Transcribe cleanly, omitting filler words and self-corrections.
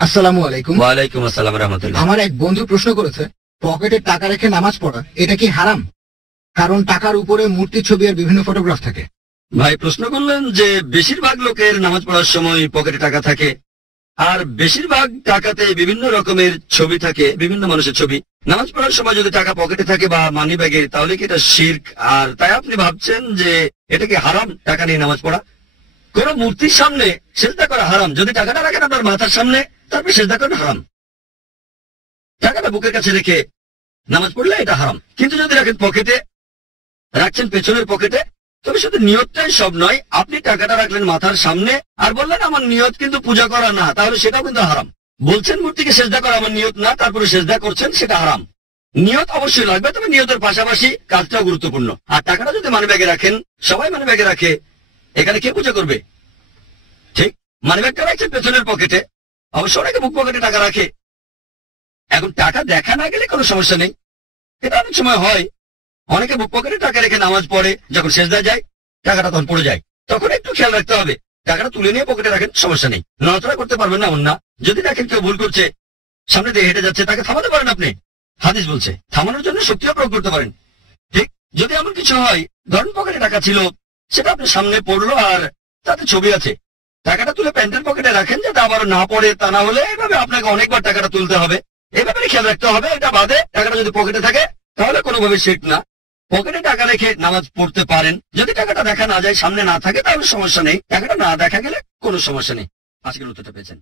আসসালামু আলাইকুম। ওয়ালাইকুম আসসালাম রহমতুল্লাহ। আমার এক বন্ধু প্রশ্ন করেছে, পকেটে টাকা রেখে নামাজ পড়া এটা কি হারাম? কারণ টাকার উপরে মূর্তি, ছবি আর বিভিন্ন ফটোগ্রাফ থাকে। ভাই প্রশ্ন করলেন যে বেশিরভাগ লোকের নামাজ পড়ার সময় পকেটে টাকা থাকে, আর বেশিরভাগ টাকাতে বিভিন্ন রকমের ছবি থাকে, বিভিন্ন মানুষের ছবি। নামাজ পড়ার সময় যদি টাকা পকেটে থাকে বা মানি ব্যাগে, তাহলে কি এটা শিরক? আর তাই আপনি ভাবছেন যে এটা কি হারাম টাকা নিয়ে নামাজ পড়া? কোন মূর্তির সামনে সেজদা করা হারাম। যদি টাকাটা রাখেন আপনার মাথার সামনে, তারপরে সেজদা করেন, হারাম। টাকাটা বুকের কাছে রেখে নামাজ পড়লে এটা হারাম। কিন্তু যদি রাখেন পকেটে, রাখছেন পেছনের পকেটে, তবে শুধু নিয়তটাই সব নয়। আপনি টাকাটা রাখলেন মাথার সামনে আর বললেন আমার নিয়ত কিন্তু পূজা করা না, তাহলে সেটাও কিন্তু হারাম। বলছেন মূর্তিকে সেজদা করা আমার নিয়ত না, তারপরে সেজদা করছেন, সেটা হারাম। নিয়ত অবশ্যই লাগবে, তবে নিয়তের পাশাপাশি কাজটাও গুরুত্বপূর্ণ। আর টাকাটা যদি মানি ব্যাগে রাখেন, সবাই মানি ব্যাগে রাখে, এখানে কে পূজা করবে? ঠিক, মানি ব্যাগটা রাখছেন পেছনের পকেটে, অবশ্য অনেকে বুক পকেটে টাকা রাখে। এখন টাকা দেখা না গেলে কোনো সমস্যা নেই, এটা অনেক সময় হয়। অনেকে বুক পকেটে টাকা রেখে নামাজ পড়ে, যখন সেজদায় যায় টাকাটা তখন পড়ে যায়, তখন একটু খেয়াল রাখতে হবে। টাকাটা তুলে নিয়ে পকেটে রাখেন, সমস্যা নেই, নড়াচড়া করতে পারবেন না এমন না। যদি দেখেন কেউ ভুল করছে, সামনে দিয়ে হেঁটে যাচ্ছে, তাকে থামাতে পারেন আপনি। হাদিস বলছে থামানোর জন্য শক্তিও প্রয়োগ করতে পারেন। ঠিক, যদি এমন কিছু হয়, ধরেন পকেটে টাকা ছিল, সেটা আপনার সামনে পড়লো আর তাতে ছবি আছে, টাকাটা তুলে প্যান্টের পকেটে রাখেন যাতে আবার না পড়ে। তা না হলে এভাবে আপনাকে অনেকবার টাকাটা তুলতে হবে, এই ব্যাপারে খেয়াল রাখতে হবে। এটা বাদে টাকাটা যদি পকেটে থাকে তাহলে কোনোভাবে শিরক না। পকেটে টাকা রেখে নামাজ পড়তে পারেন, যদি টাকাটা দেখা না যায়, সামনে না থাকে, তাহলে সমস্যা নেই। টাকাটা না দেখা গেলে কোনো সমস্যা নেই। আজকের উত্তরটা পেয়েছেন।